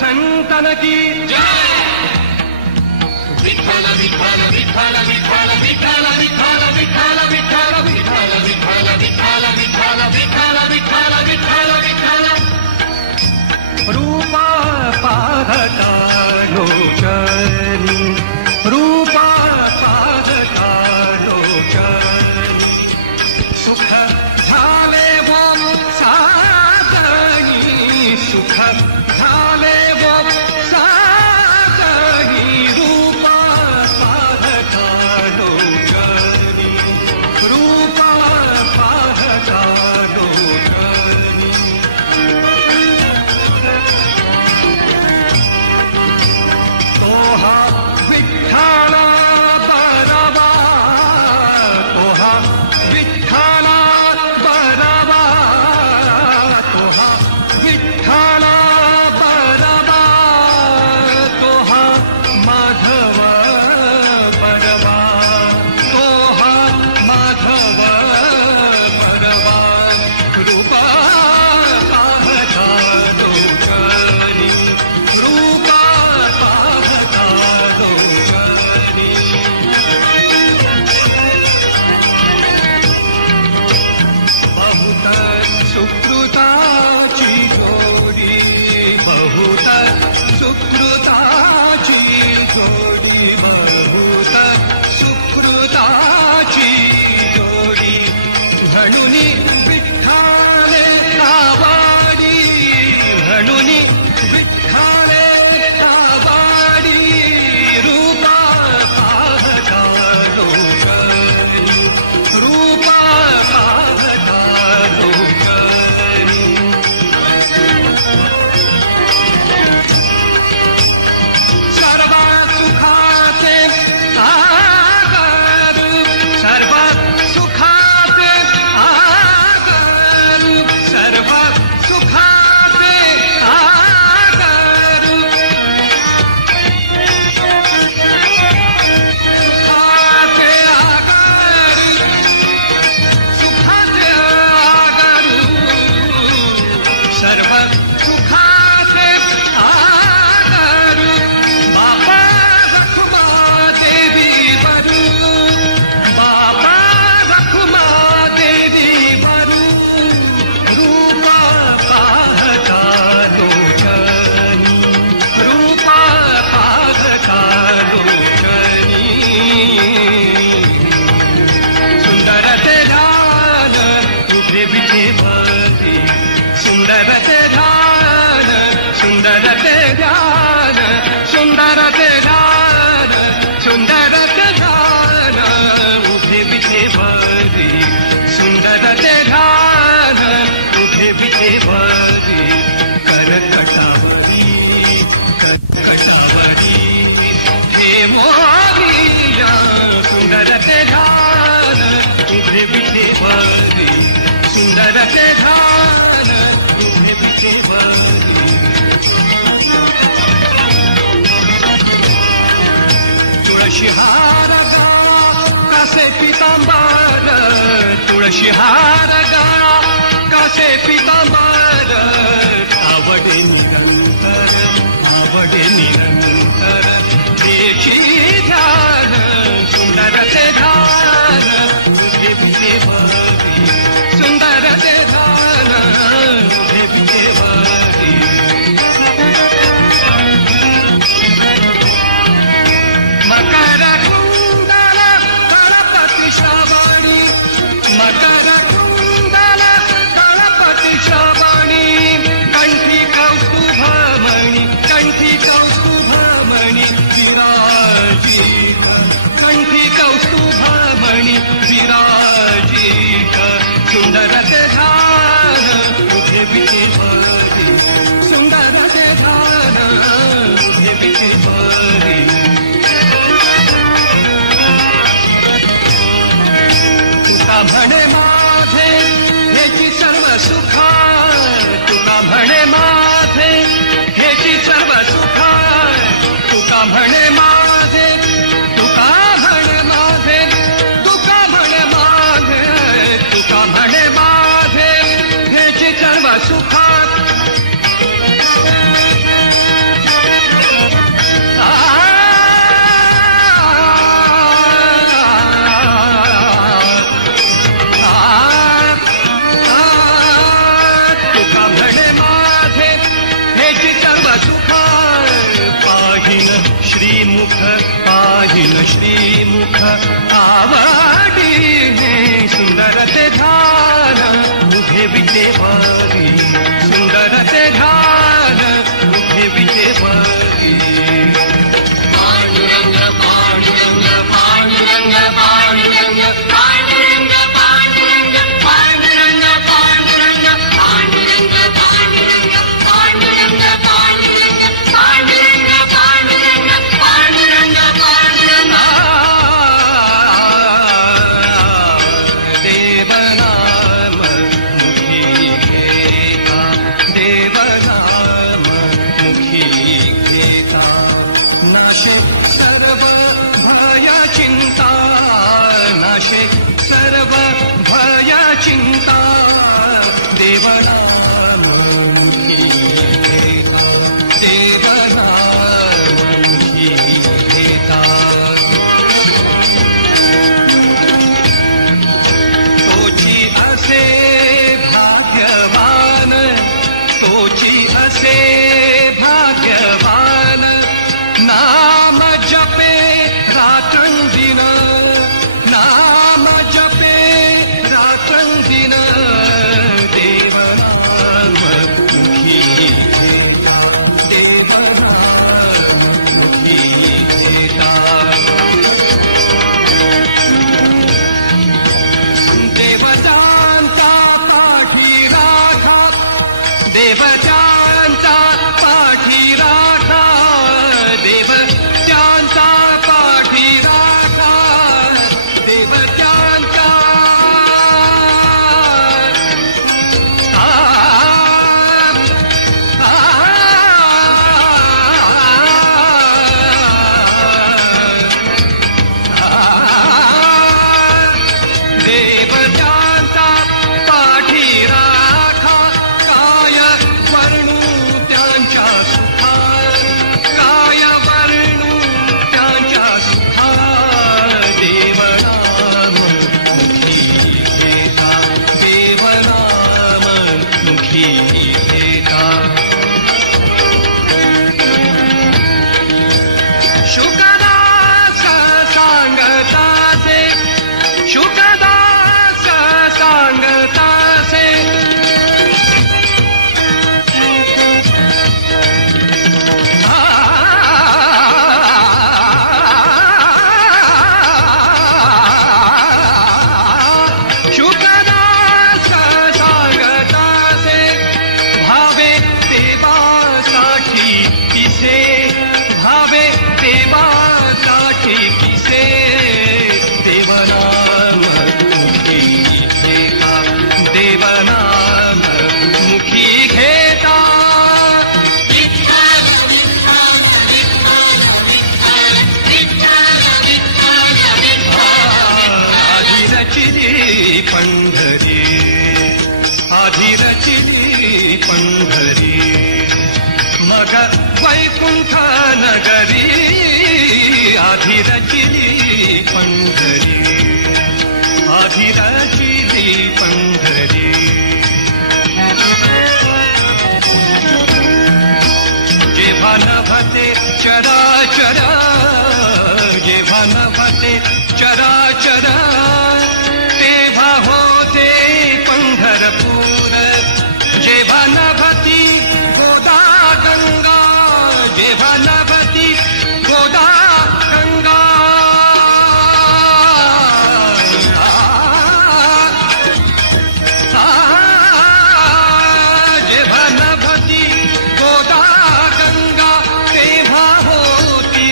संतन की जय। विठ्ठल विठ्ठल विठ्ठल विठ्ठल विठ्ठल विठ्ठल विठ्ठल विठ्ठल विठ्ठल विठ्ठल विठ्ठल विठ्ठल विठ्ठल विठ्ठल विठ्ठल विठ्ठल रूपा पाहता लोचनी रूपा पाहता लोचनी सुख झाले वो सातनी सुख झाले वो सातनी रूपा पाहता लोचनी रूपा पाहता लोचनी तोहा विठ्ठला बरवा तोहा विठ्ठला बरवा तोहा विठ्ठला बरवा तोहा माधव बरवा तोहा माधव बरवा रूपा पाहता लोचनी रूपा पाहता लोचनी बहुत सुकृताची जोडी बहुत सुकृताची जोडी बहुत सुकृताची जोडी म्हणूनी विठ्ठले आवाडी म्हणूनी विठ्ठले आवाडी रूपा पाहता लोचनी रूपा पाहता लोचनी सर्व सुखाचे आगर सर्व सुखाचे आगर सर्व सुखाचे आगर सुखाचे आगर सुखाचे आगर सर्व सुखाचे आगर बाबा रखुमा देवी बरू बाबा रखुमा देवी बरू रूपा पाहता लोचनी रूपा पाहता लोचनी सुंदर ते ध्यान तुझे बिचे भरी सुंदर ते ध्यान सुंदर ते ध्यान सुंदर ते ध्यान सुंदर ते ध्यान उभे बिचे भरी सुंदर ते ध्यान उभे बिचे भरी करकटावरी करकटावरी हे मोहिया सुंदर ते ध्यान उभे बिचे भरी सुंदर ते ध्यान उभे बिचे भरी तुळशी हार गळा कसे पितांबर तुळशी हार गळा कसे पितांबर आवडे निरंतर देशी ध्यान सुंदर ते ध्यान उभे बिचे भरी सुंदर ते ध्यान उभे बिचे भरी मकर कुंडल गणपती श्रावणी मकर कुंडल गणपती श्रावणी कंठी कौस्तुभमणी विराजित मुख पाहिन श्रीमुख आवडीने सुंदर ते ध्यान उभे विटे वरी सुंदर ते ध्यान उभे विटे वरी पांडुरंग पांडुरंग पांडुरंग पांडुरंग पांडुरंग पांडुरंग पांडुरंग पांडुरंग पांडुरंग पांडुरंग पांडुरंग पांडुरंग पांडुरंग पांडुरंग पांडुरंग पांडुरंग देवनाम मुखी घेता देवनाम मुखी घेता नाशे सर्व भय चिंता नाशे सर्व भय चिंता देवनाम मुखी घेता देवनाम मुखी घेता तोची असे भाग्यवान तोची असे भाग्यवान नाम जपे रात्रंदिन नाम जपे रात्रंदिन देवनाम मुखी घेता देवनाम मुखी घेता देवतांचा पाठी राखा देवतांचा पाठी राखा देवतांचा पाठी राखा देवतांचा देवतांचा पाठी राखा काय वर्णू त्यांच्या सुखा काय वर्णू त्यांच्या सुखा देवनाम मुखी घेता देवनाम मुखी घेता शुकदास सांगतासे शुकदास सांगतासे शुकदास सांगतासे भावे देवासाठी किसे भावे देवासाठी किसे देवनाम मुखी घेता देवनाम मुखी घेता आधी रचिली पंढरी आधी रचिली पंढरी मग वैकुंठ नगरी आधी रचिली पंढरी आधी रचिली पंढरी जेव्हा नभते चराचर जेव्हा नभते चराचर तेव्हा होते पंढरपूर जेव्हा नभती गोदा गंगा जेव्हा नभती गोदा गंगा जेव्हा नभती गोदा गंगा तेव्हा होती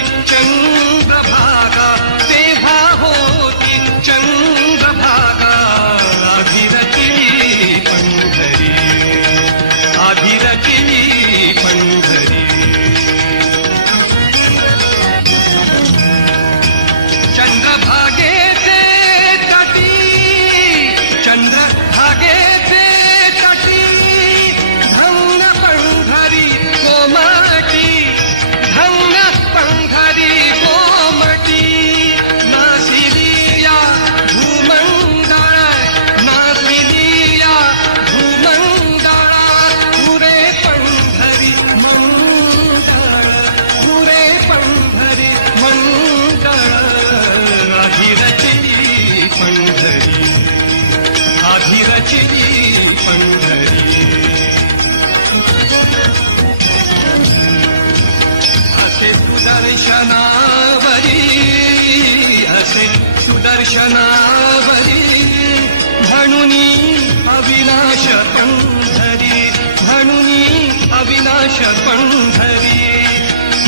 रचिली पंढरी. असे सुदर्शनावरी, असे सुदर्शनावरी म्हणुनी अविनाश पंढरी, म्हणुनी अविनाश पंढरी.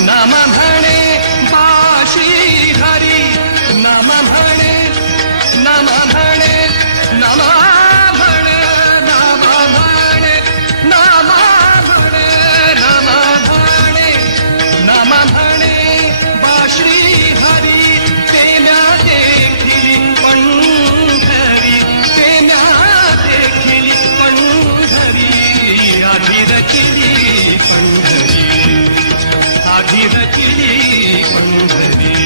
नाम म्हणे बाशी हरी, नाम म्हणे, नाम म्हणे, नाम म्हणे, नाम म्हणे, नाम म्हणे, नाम म्हणे, नाम म्हणे बाशी हरी. तेम्या देखिली पंढरी, तेम्या देखिली पंढरी. आधी रचिली पंढरी, आधी रचिली पंढरी.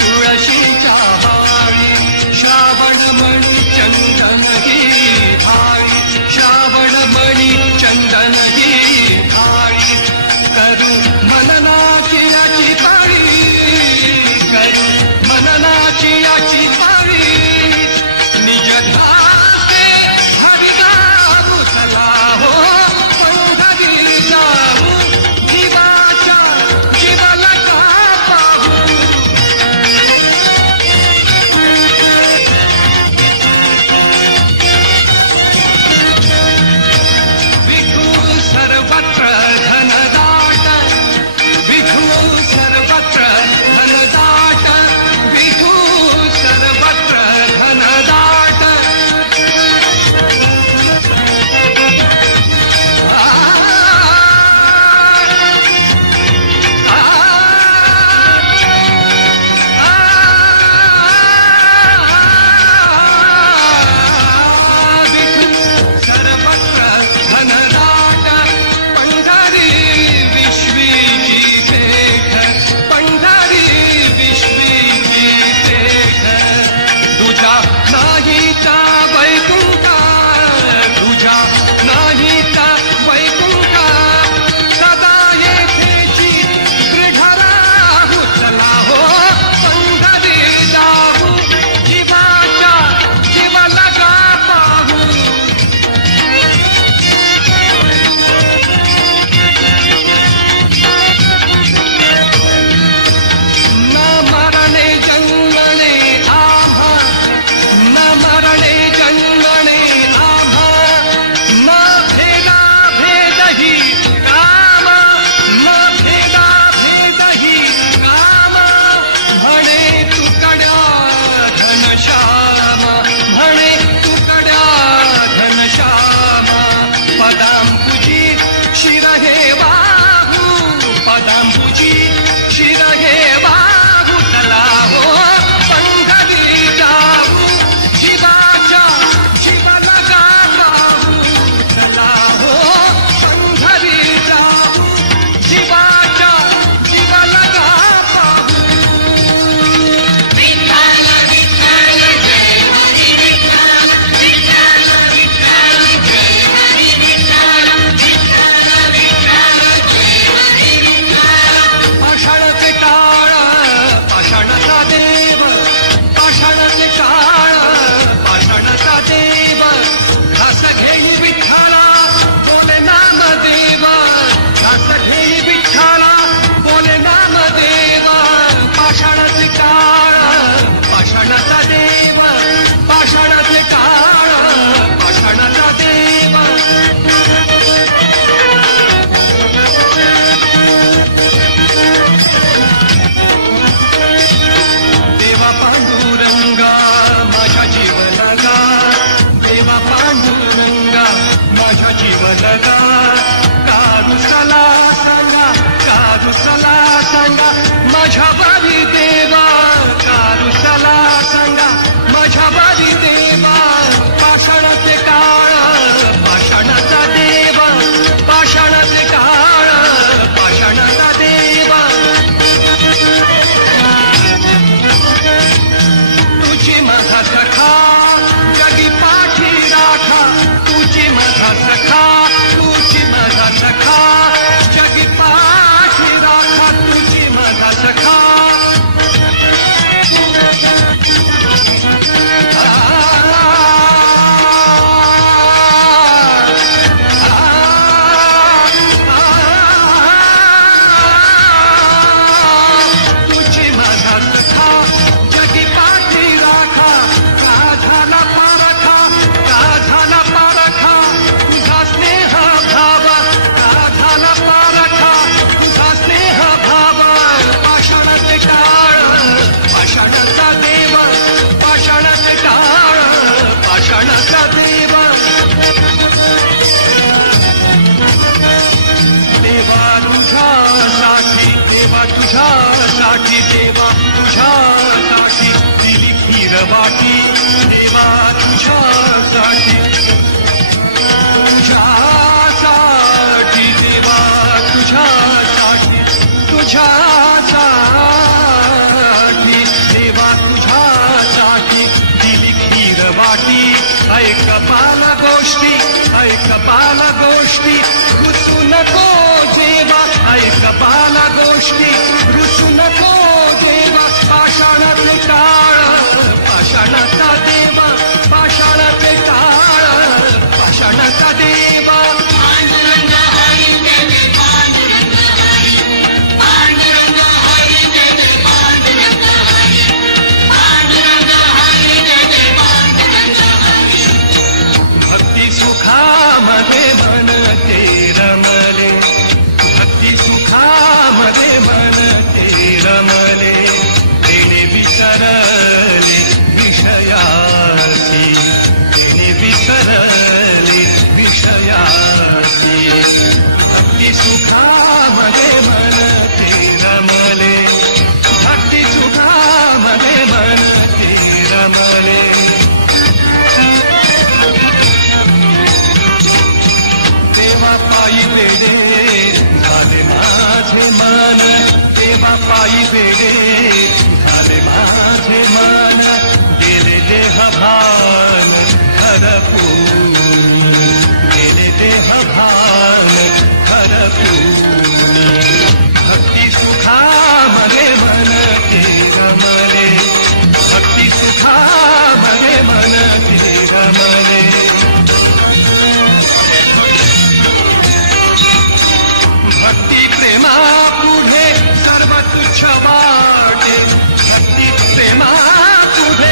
तुळशीच्या माळी श्रावण मणी तुझ्यासाठी देवा तुझ्यासाठी दिली खीरवाटी देवा तुझ्यासाठी तुझ्यासाठी देवा तुझ्यासाठी तुझ्यासाठी देवा तुझ्यासाठी दिली खीरवाटी ऐक बाला गोष्टी ऐक बाला गोष्टी रुसू नको देवा ऐक बाला गोष्टी रुसू नको देवा पाषाणाचे टाळ पाषाणाचा देवा पाषाणाचे टाळ पाषाणाचा देवा भक्ती सुखामध्ये मन ते रमले भक्ती सुखामध्ये मन ते रमले तेने विसरले विषयासी तेने विसरले विषयासी भक्ती सुखामध्ये मन ते रमले भक्ती सुखामध्ये मन ते रमले देवा पायी वेडे झाले माझे मन देवा पायी वेडे झाले माझे मन गेले देह भान हरपून गेले देह भान हरपून भक्ती सुखामध्ये मन ते रमले भक्ती सुखामध्ये मन ते रमले भक्ती प्रेमा पुढे सर्व तुच्छ वाटे भक्ती प्रेमा पुढे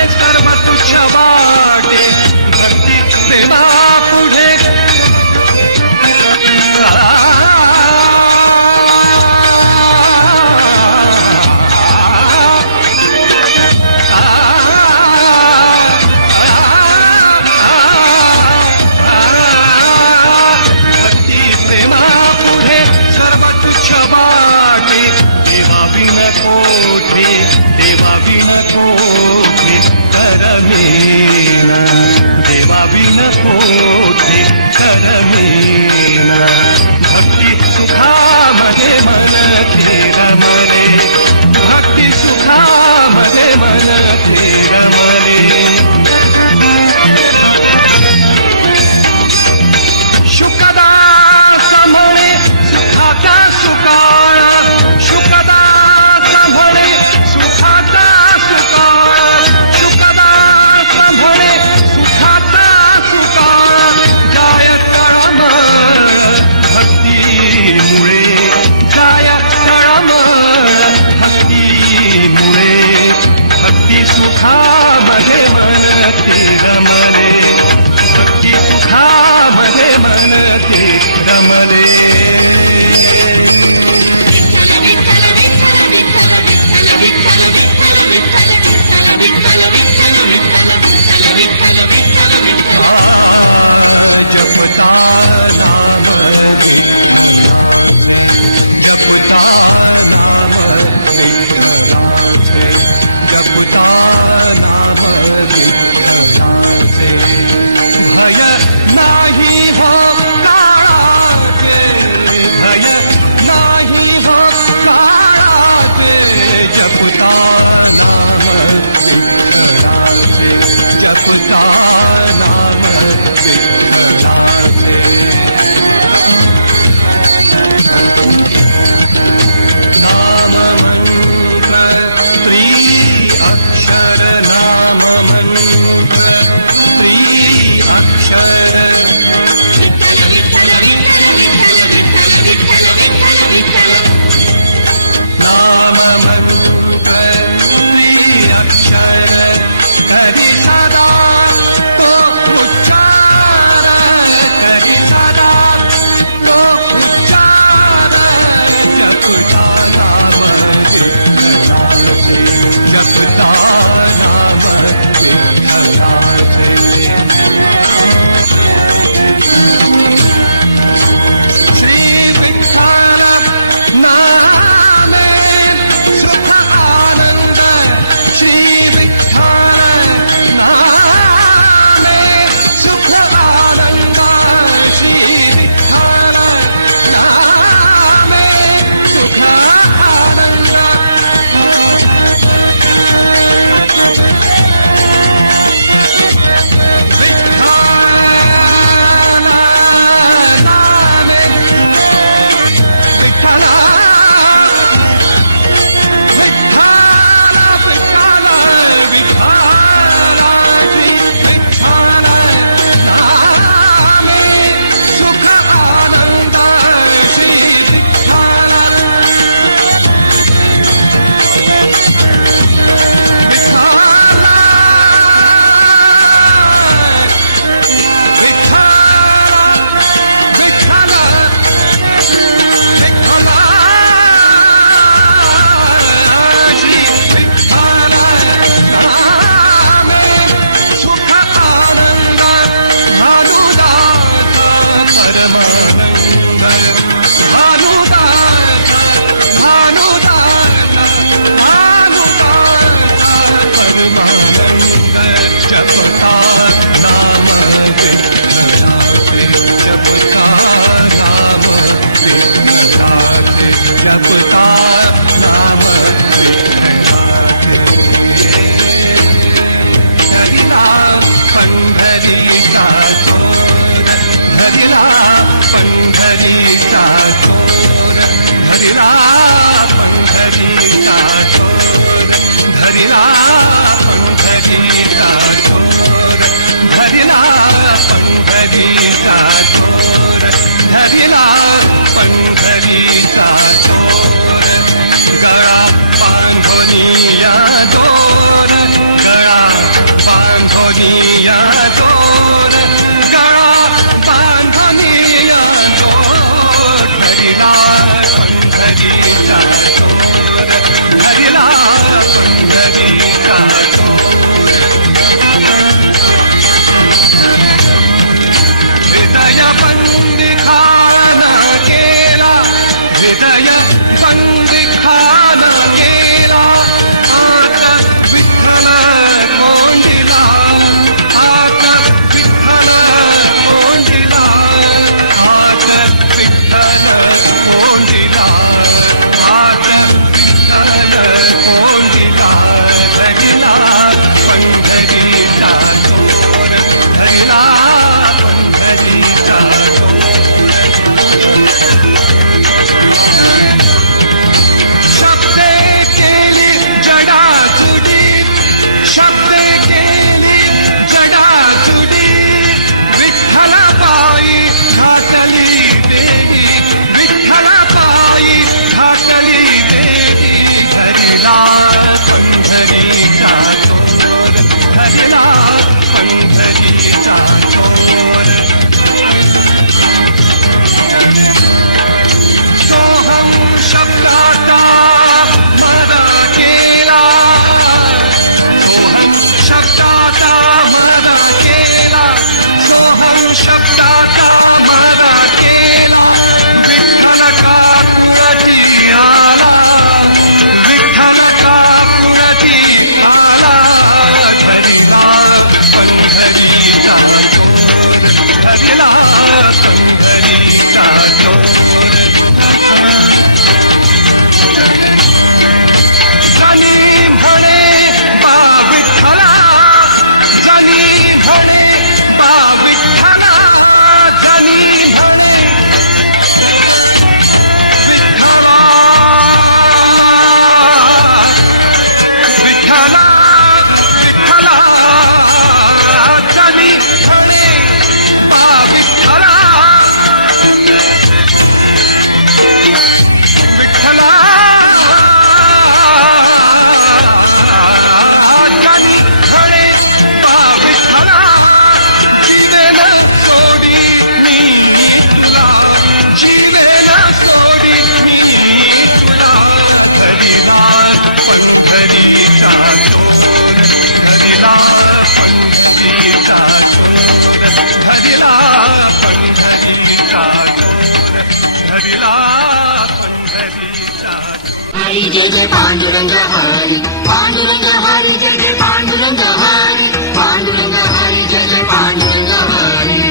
जय जय पांडुरंग हरी, पांडुरंग हरी जय जय पांडुरंग हरी, पांडुरंग हरी जय जय पांडुरंग हरी.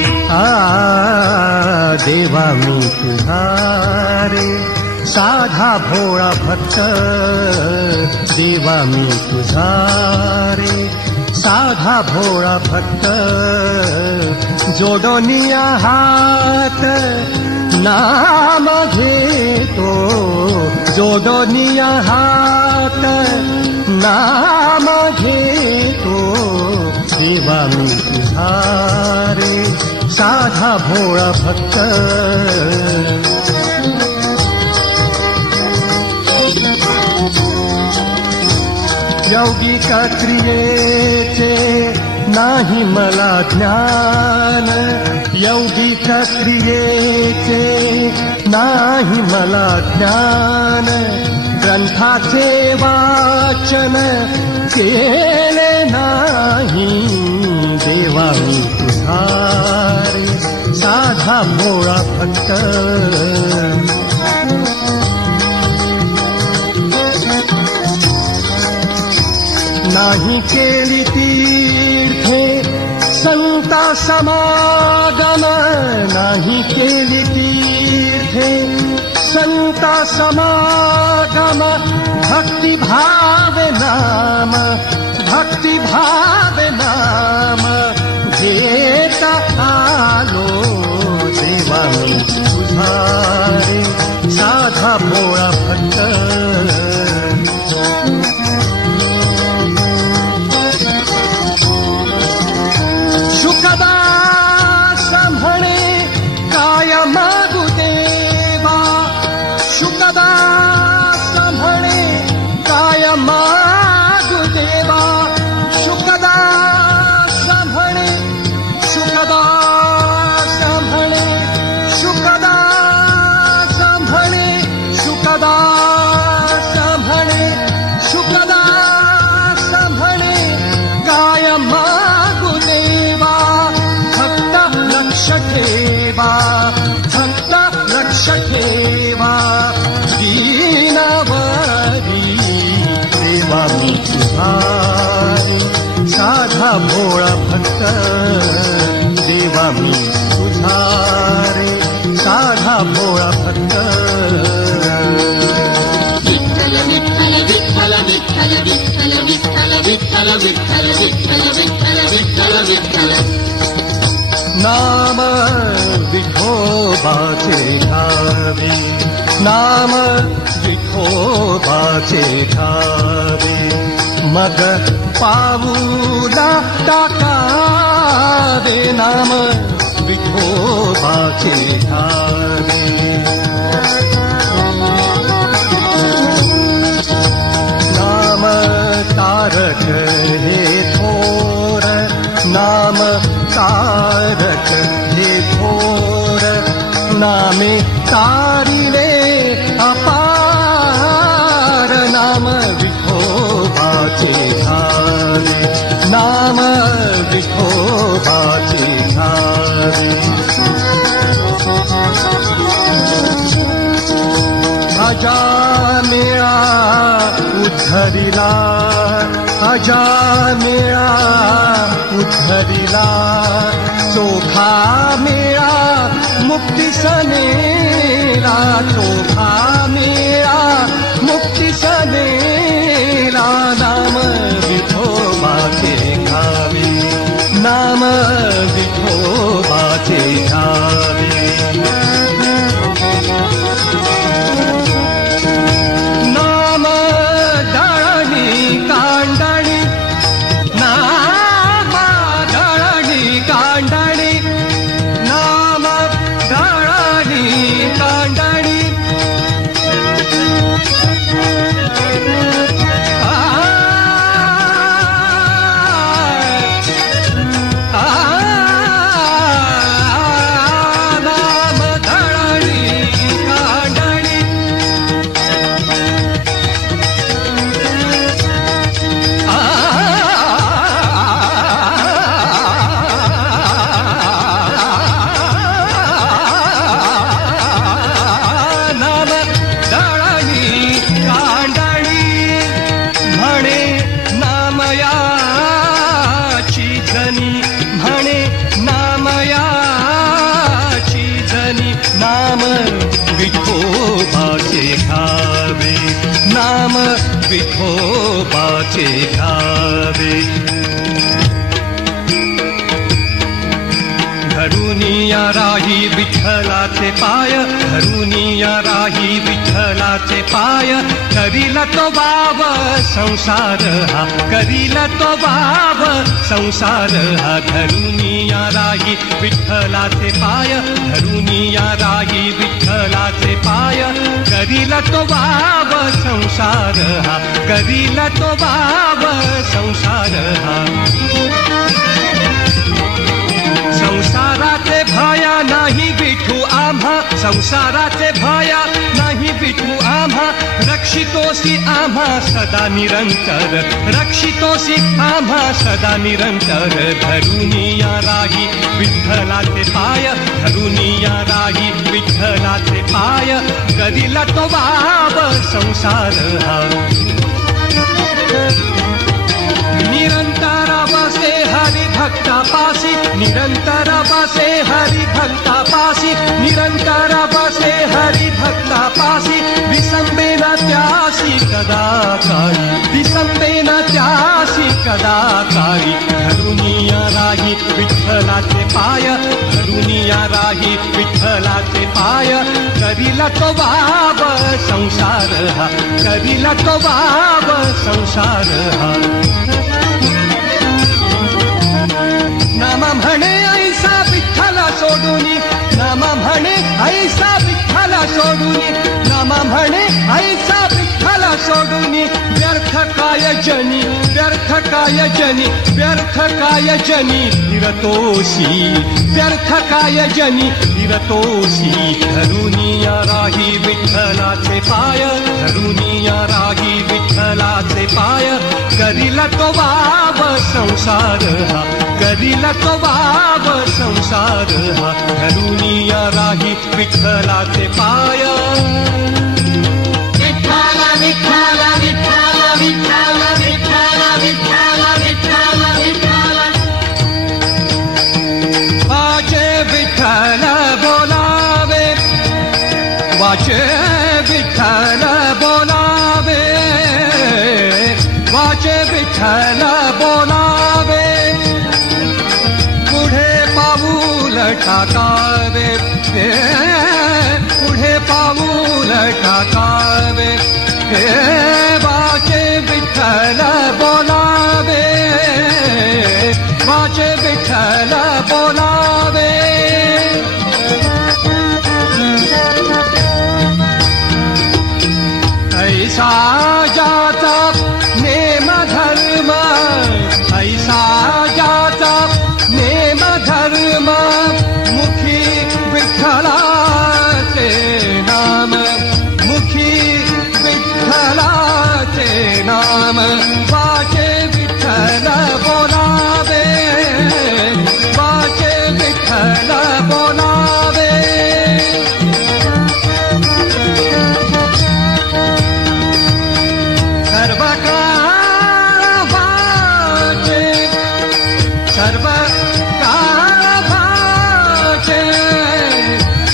देवा मी तुझा रे साधा भोळा भक्त, देवा मी तुझा रे साधा भोळा भक्त. जोडोनिया हात नाम घेतो, जोडोनिया हात नाम घेतो. देवा मी तुझा रे साधा भोळा भक्त. यौगिक क्रियेचे नाही मला ज्ञान, यौगिक क्रियेचे नाही मला ज्ञान. ग्रंथाचे वाचन केले नाही, देवा मी तुझा रे साधा भोळा भक्त. नाही केली तीर्थे संता समागम, नाही केली तीर्थे संता समागम. भक्तिभाव नाम, भक्तिभाव नाम घेता आलो. देवा मी तुझा रे साधा भोळा भक्त. शुकदास म्हणे काय मागू देवा, शुकदास म्हणे काय मागू देवा. शुकदास म्हणे, शुकदास म्हणे, शुकदास म्हणे, शुकदास म्हणे, शुकदास म्हणे काय मागू देवा. भक्त लक्ष ठेवा, भक्त लक्ष ठेवा दीनावरी. देवा मी तुझा रे साधा भोळा भक्त, देवा मी तुझा रे साधा भोळा भक्त. विठ्ठल विठ्ठल विठ्ठल विठ्ठल विठ्ठल विठ्ठल विठ्ठल विठ्ठल विठ्ठल विठ्ठल विठ्ठल विठ्ठल. नाम विठोबाचे घ्यावे, नाम विठोबाचे घ्यावे. मग पाऊला टाकावे, नाम विठोबाचे घ्यावे. नाम तारक हे थोर, नाम तारक हे थोर. नामे तारिले अपार, नाम विठोबाचे घ्यावे, नाम विठोबाचे घ्यावे. अजामेळा उद्धरिला, अजामेळा उद्धरिला. चोखा मेळा मुक्ती सनेला, चोखा मेळा मुक्ती सनेला. नाम विठोबाचे घ्यावे, नाम विठोबाचे घ्यावे. नाम दळणी कांडणी, नाम दळणी कांडणी, नाम दळणी कांडणी. विठोबाचे घ्यावे. धरुनिया राही विठ्ठलाचे पाय, धरुनिया राही विठ्ठलाचे पाय, करील तो बाब संसार हा, करील तो बाब संसार हा. धरुनिया राही विठ्ठलाचे पाय, धरुनिया राही विठ्ठलाचे पाय, करील तो बाब संसार हा, करील तो बाब संसार हा. संसाराचे भया नाही विठू आम्हा, संसाराचे भया नाही विठू आम्हा, रक्षितोसी आम्हा सदा निरंतर, रक्षितोसी आम्हा सदा निरंतर. धरुनिया राही विठ्ठलाचे पाय, धरुनिया राही विठ्ठलाचे पाय, करील तो बाब संसार हा. निरंतर बसे हरि भक्ता पासी, निरंतर बसे हरि भक्ता पासी, निरंतर बसे हरि भक्ता पासी, विसंबेन त्यासी कदा कारी, विसंबेन त्यासी कदा कारी. धरुनिया राही विठ्ठलाचे पाय, धरुनिया राही विठ्ठलाचे पाय, करील तो बाब संसार हा, करील तो बाब संसार हा. नाम म्हणे ऐसा विठ्ठला सोडूनी, नाम म्हणे ऐसा विठ्ठला सोडूनी, नाम म्हणे ऐसा विठ्ठला सोडूनी, व्यर्थ काय जनी, व्यर्थ काय जनी, व्यर्थ काय जनी फिरतोसी, व्यर्थ काय जनी फिरतोसी. धरुनिया राही विठ्ठलाचे पाय, धरुनिया राही विठ्ठलाचे पाय, करील तो बाब संसार हा, करील तो बाब संसार हा. धरुनिया राही विठ्ठलाचे पाय. विठ्ठल विठ्ठल विठ्ठल विठ्ठल विठ्ठल विठ्ठल विठ्ठल विठ्ठल. वाचे विठ्ठल बोलावे, वाचे विठ्ठल बोलावे, वाचे विठ्ठल बोलावे, पुढे पाऊल टाकावे, पुढे पाऊल टाकावे. वाचे विठ्ठल बोलावे, वाचे विठ्ठल बोलावे. ऐसा जाता नेम धर्म, ऐसा जाता नेम धर्म, मुखी विठ्ठलाचे नाम, मुखी विठ्ठलाचे नाम. वाचे विठ्ठल बोलावे, वाचे विठ्ठल बोलावे. सर्व काळाचे, सर्व काळाचे,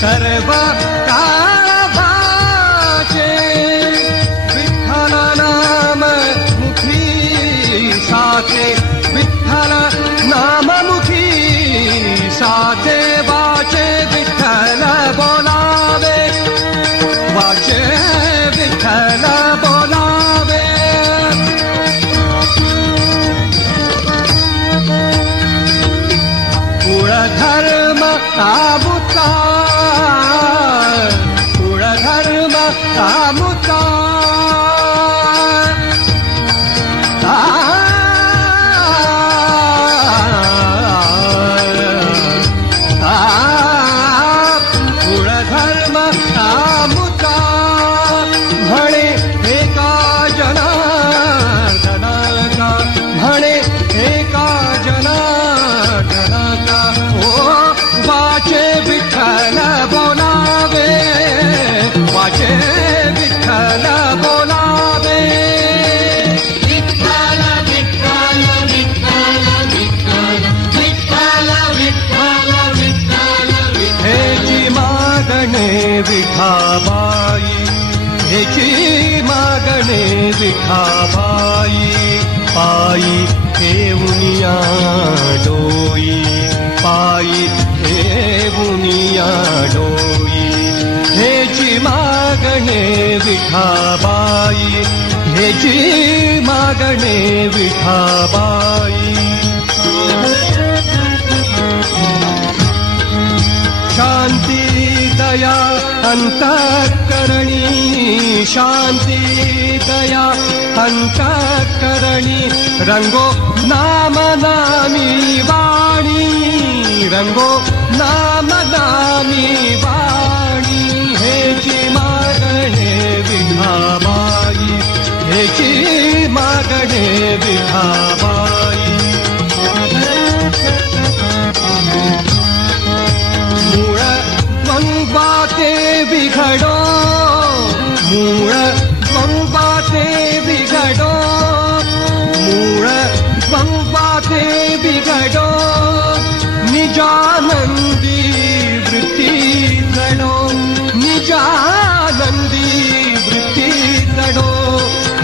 सर्व काळाचे, विठ्ठल नाम मुखी साचे, विठ्ठल नाम मुखी साचे. वाचे विठ्ठल बोलावे, वाचे विठ्ठल बोलावे. कुळधर्म तामुता, कुळधर्म तामुता, कुळधर्म तामुता, म्हणे एका जनार्दनाचा, म्हणे एका जनार्दनाचा. ओ वाचे विठ्ठल बोलावे, वाचे विठ्ठल विठाबाई पायी ठेवुनिया डोई पायी ठेवुनिया डोई हेची मागणे विठाबाई हेची मागणे विठाबाई शांती दया अंतःकरणी शांती दया अंतःकरणी रंगो नाम नामी वाणी रंगो नाम नामी वाणी हेची मागणे विठाबाई हेची मागणे विठाबाई मूळ द्वंद्वाते बिघडो मूळ द्वंद्वाते बिघडो मूळ द्वंद्वाते बिघडो निजानंदी वृत्ती जडो निजानंदी वृत्ती जडो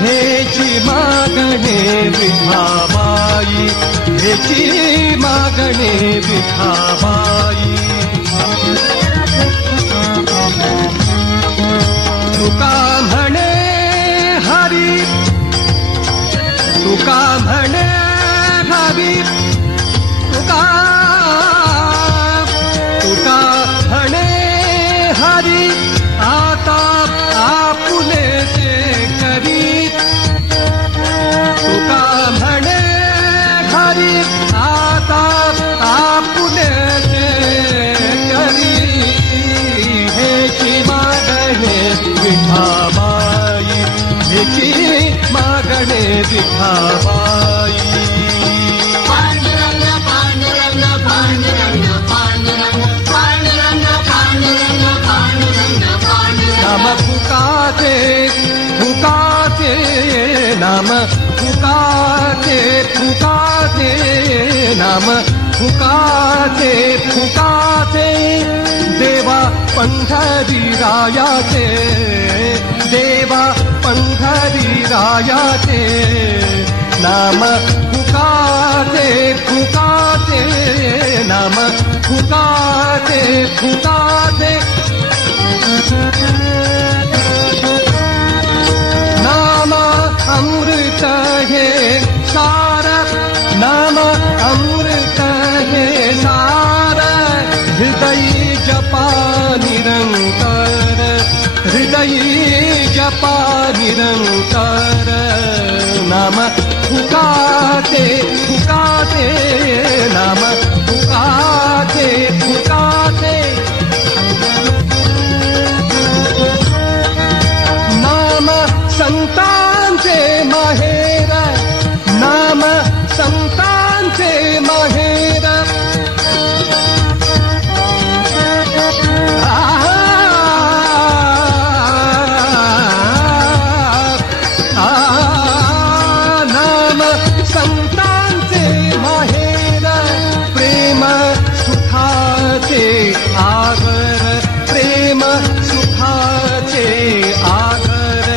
हेची मागणे विठाबाई हेची मागणे विठाबाई तुका म्हणे हरी तुका म्हणे हरी तुका तुका म्हणे हरी आता आपुलेचे करी तुका म्हणे हरी आता आपुलेचे करी हेची मागणे विठाबाई हेची मागणे विठाबाई पांडुरंग पांडुरंग पांडुरंग पांडुरंग पांडुरंग पांडुरंग पांडुरंग पांडुरंग नाम फुकाते फुकाते नाम फुकाते फुकाते नाम फुकाते फुकाते देवा पंढरी रायाचे देवा पंढरी रायाचे नाम फुकाते फुकाते नाम फुकाते फुकाते नाम अमृत हे सार नाम अमृत हे सार हृदय जपा निरंतर हृदय जपा निरंतर नाम फुकाते फुकाते नाम फुकाते फुकाते नाम संतांचे माहेर नाम संतांचे माहेर नाम संतांचे माहेर प्रेम सुखाचे आगर प्रेम सुखाचे आगर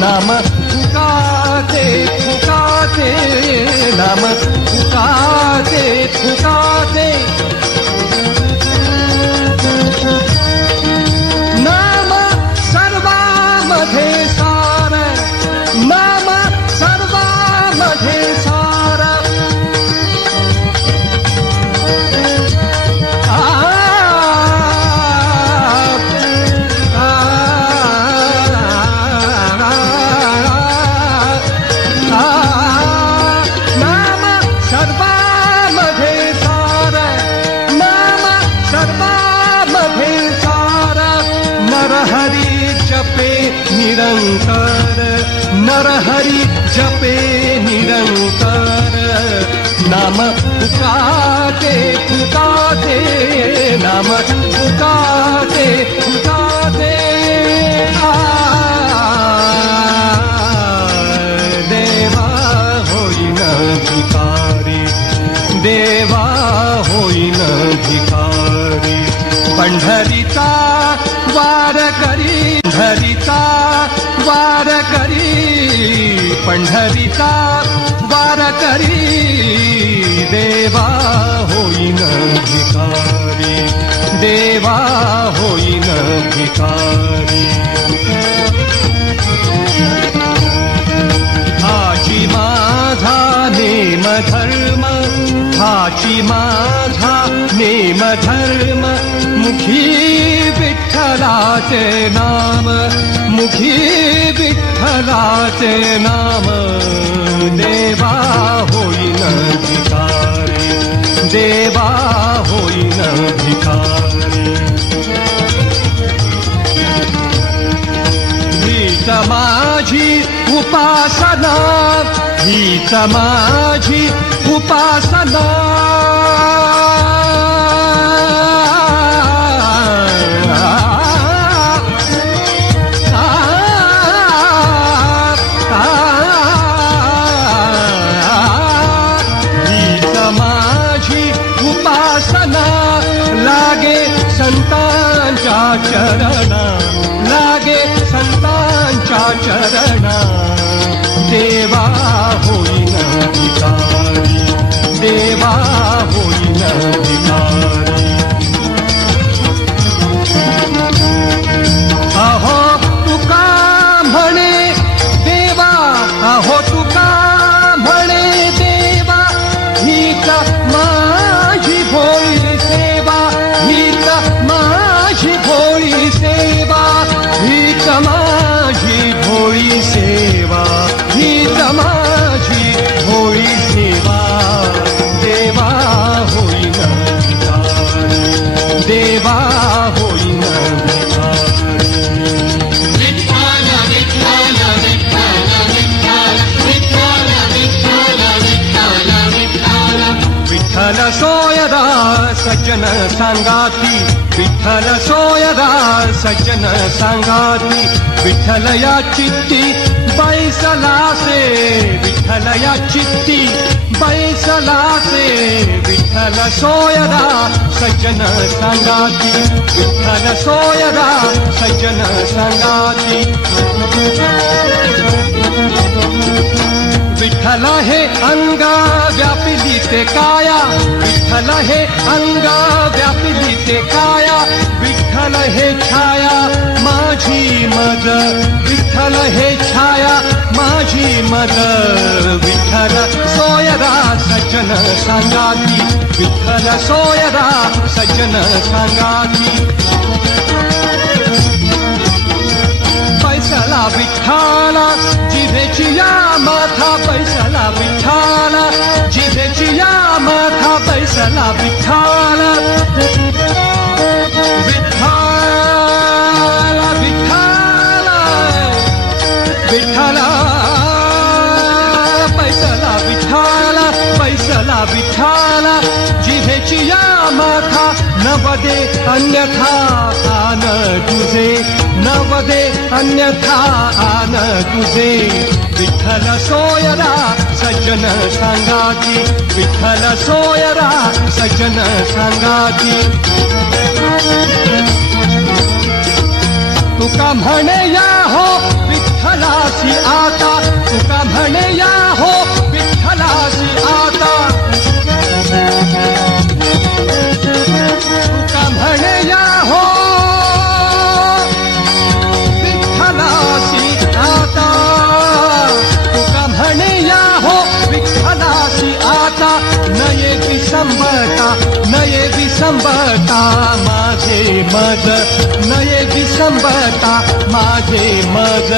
नाम फुकाते फुकाते नाम फुकाते फुकाते नाम सर्वामध्ये सार नाम सर्वामध्ये सार नाम सर्वामध्ये सार नाम सर्वामध्ये सार नरहरी जपे निरंतर नरहरी जपे निरंतर नाम फुकाते फुकाते नाम फुकाते फुकाते देवा होईन भिकारी देवा होईन भिकारी पंढरीचा वार करी पंढरीचा वार करी पंढरीचा वारकरी देवा होईन भिकारी, देवा होईन भिकारी. हाची माझा नेम धर्म, हाची माझा नेम धर्म, मुखी विठ्ठलाचे नाम, मुखी विठ्ठलाचे नाम. देवा होईन भिकारी, देवा होईन भिकारी. हीच माझी उपासना, हीच माझी उपासना. हीच माझी उपासना, लागे संतांच्या चरणा, लागे संतांच्या चरणा. देवा होईन भिकारी, देवा होईन भिकारी. अहो तुका म्हणे देवा, अहो तुका म्हणे देवा, हीच माझी भोळी सेवा, हीच माझी भोळी सेवा, हीच माझी भोळी सेवा, हीच माझी भोळी सेवा. देवा होईन भिकारी, देवा होईन भिकारी. विठ्ठल विठ्ठल विठ्ठल विठ्ठल विठ्ठल विठ्ठल विठ्ठल. विठ्ठल सोयरा सज्जन सांगाती, विठ्ठल सोयरा सज्जन सांगाती. विठ्ठल या चित्ती बैसलासे, विठ्ठल या चित्ती बैसलासे. विठ्ठल सोयरा सज्जन सांगाती, विठ्ठल सोयरा सज्जन सांगाती. विठ्ठल हे अंग व्यापिली ते काया, विठ्ठल हे अंग व्यापिली ते काया. विठ्ठल हे छाया माझी मज, विठ्ठल हे छाया माझी मज. विठ्ठल सोयरा सज्जन सांगाती, विठ्ठल सोयरा सज्जन सांगाती. बैसला विठ्ठला जिभेची या माथा, बैसला विठ्ठला जिभेची या माथा. बैसला विठ्ठला, विठ्ठला विठ्ठला विठ्ठला. बैसला विठ्ठला, बैसला विठ्ठला जिभेची या माथा. नवदे अन्यथा आन तुझे, नवदे अन्यथा आन तुझे. विठ्ठल सोयरा सज्जन सांगाती, विठ्ठल सोयरा सज्जन सांगाती. तुका म्हणे या हो विठ्ठलासी आता, तुका म्हणे या हो विठ्ठलासी आता. तुका म्हणे या हो विठ्ठलासी आता, तुका म्हणे या हो विठ्ठलासी आता. नये विसंबता, नये विसंबता माझे मज, नये विसंबता माझे मज.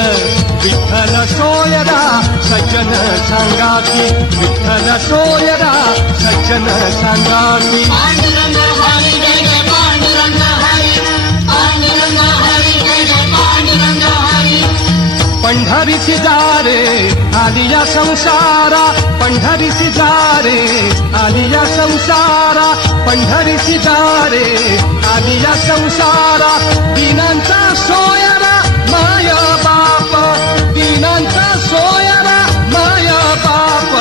विठ्ठल सोयरा सज्जन सांगाती, विठ्ठल सोयरा सज्जन सांगाती. पांडुरंग हरी जय जय पांडुरंग हरी, पांडुरंग हरी जय जय पांडुरंग हरी. पंढरीची दारे आली या संसारा, पंढरीची दारे आली या संसारा. पंढरीची दारे आली या संसारा. दीनांचा सोयरा माय बाप, दीनांचा सोयरा माय बाप.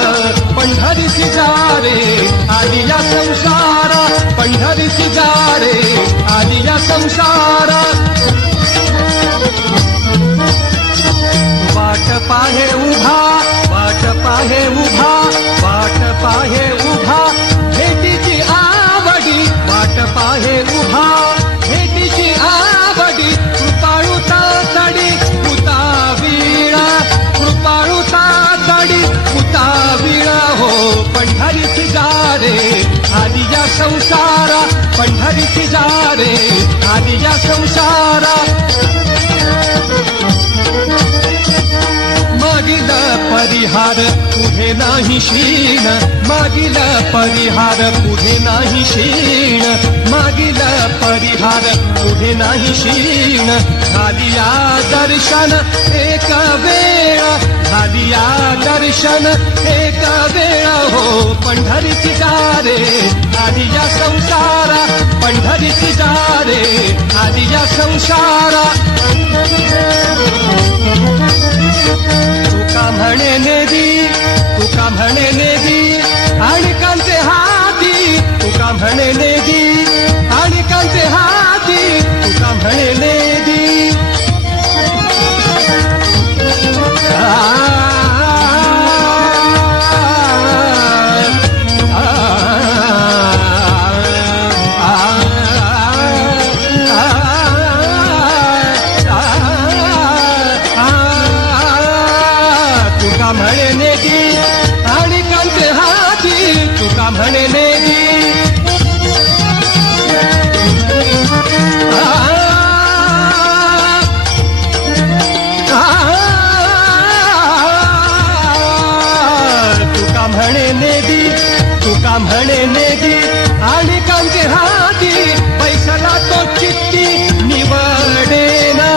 पंढरीची दारे आली या संसारा, पंढरीची दारे आली या संसारा. वाट पाहे उभा संसारा पंढरीची जा रे आली या संसारा मागील परिहार पुढे नाही शीण मागील परिहार पुढे नाही शीण मागील परिहार पुढे नाही शीण झालिया दर्शन एक वेळ झालिया दर्शन एक वेळ हो पंढरीची जा रे आली या संसारा पंढरीची जा रे आली या संसारा तुका म्हणे नेदी तुका म्हणे नेदी आणि कांते हाती तुका म्हणे नेदी आणि कांते हाती तुका म्हणे नेदी म्हणे नेदी आणि कांते हाती तुका म्हणे नेदी तुका म्हणे नेदी तुका म्हणे नेदी आणि कांते हाती पैसला तो चित्ती निवडेना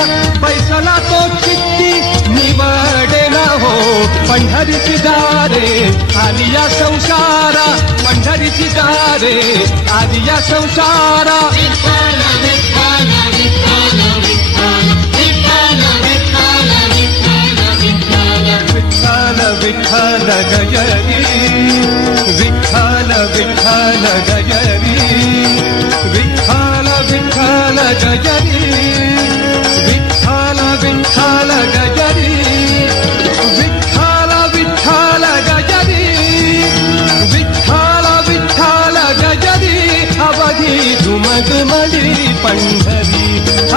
पैसला तो चित्ती निवडेना हो पंढरीची जा रे आली या संसारा पंढरीची जा रे आली या संसारा विठ्ठल विठ्ठल विठ्ठल विठ्ठल विठ्ठल विठ्ठल विठ्ठल विठ्ठल गजरी विठ्ठल विठ्ठल गजरी विठ्ठल विठ्ठल गजरी विठ्ठल विठ्ठल गजरी विठ्ठल विठ्ठल गजरी अवधी दुमदुमली पंढरी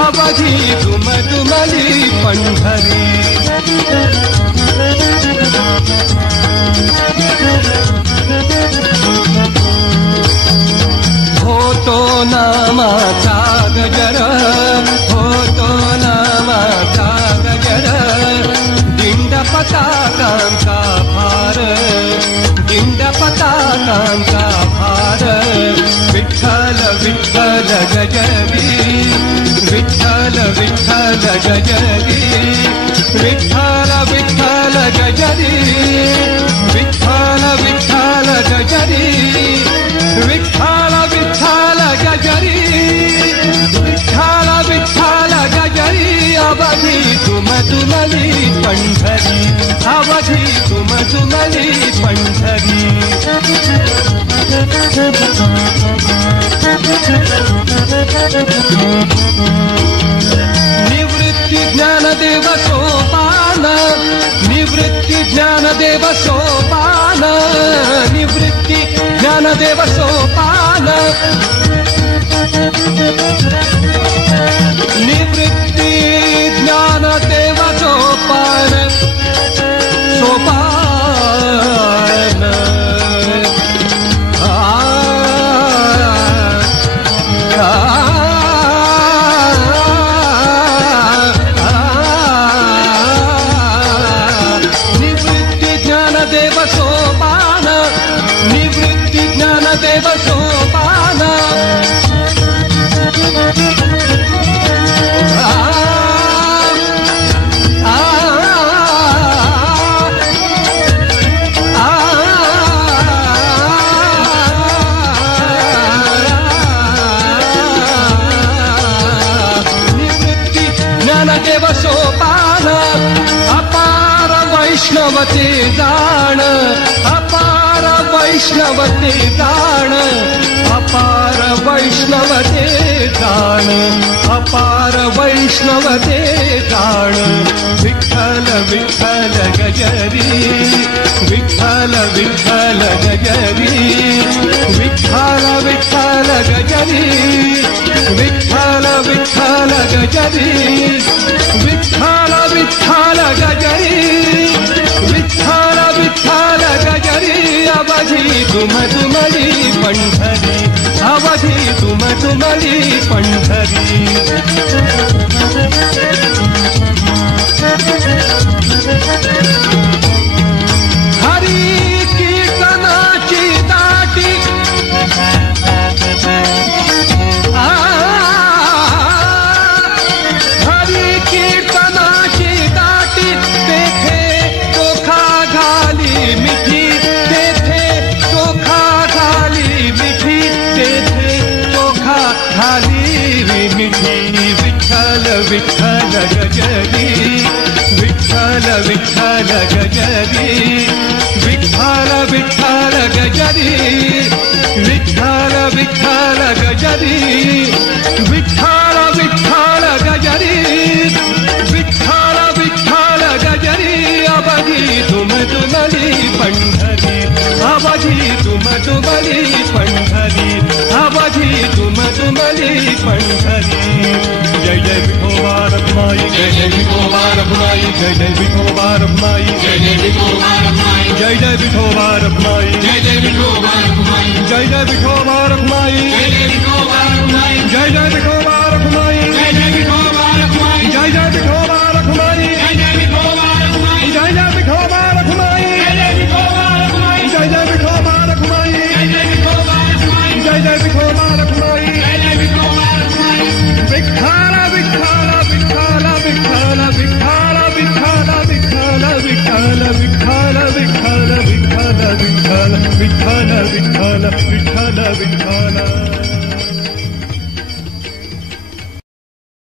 अवधी दुमदुमली पंढरी होतो नामाचा गजर होतो नामाचा गजर दिंड पताकांचा भार दिंड पताकांचा भार विठ्ठल विठ्ठल गजरी विठ्ठल विठ्ठल गजरी विठ्ठल विठ्ठल गजरी विठ्ठल विठ्ठल गजरी विठ्ठल विठ्ठल गजरी विठ्ठल विठ्ठल गजरी अवधी दुमदुमली पंढरी अवधी दुमदुमली पंढरी निवृत्ती ज्ञानदेव सोपान निवृत्ती ज्ञानदेव सोपान निवृत्ती ज्ञानदेव सोपान निवृत्ती ज्ञानदेव सोपान सोपान निवृत्ती ज्ञानदेव सोपान निवृत्ती ज्ञानदेव सोपान निवृत्ती ज्ञानदेव सोपान अपार वैष्णवते जाण अपार वैष्णवते जाण अपार वैष्णवते जाण अपार वैष्णवते जाण विठ्ठल विठ्ठल गजरी विठ्ठल विठ्ठल गजरी विठ्ठल विठ्ठल गजरी विठ्ठल विठ्ठल गजरी विठ्ठल विठ्ठल गजरी विठ्ठल विठ्ठल गजरी अवधी दुमली पंढरी अवधी दुमली पंढरी हरी कीर्तनाची दाटी हरी कीर्तनाची दाटी तेथे चोखा घाली मिठी तेथे चोखा घाली मिठी तेथे चोखा घाली मिठी विठ्ठल विठ्ठल गजरी विठ्ठल विठ्ठल गजरी विठ्ठल विठ्ठल गजरी विठ्ठल विठ्ठल गजरी विठ्ठल विठ्ठल गजरी विठ्ठल विठ्ठल गजरी अवधी दुमली पंढरी अवधी दुमली पंढरी अवधी दुमली पंढरी जय जय विठोबा रखमाई जय जय विठोबा रखमाई जय जय विठोबा रखमाई जय जय विठोबा रखमाई जय जय विठोबा रखमाई जय जय विठोबा रखमाई जय जय विठोबा रखमाई जय जय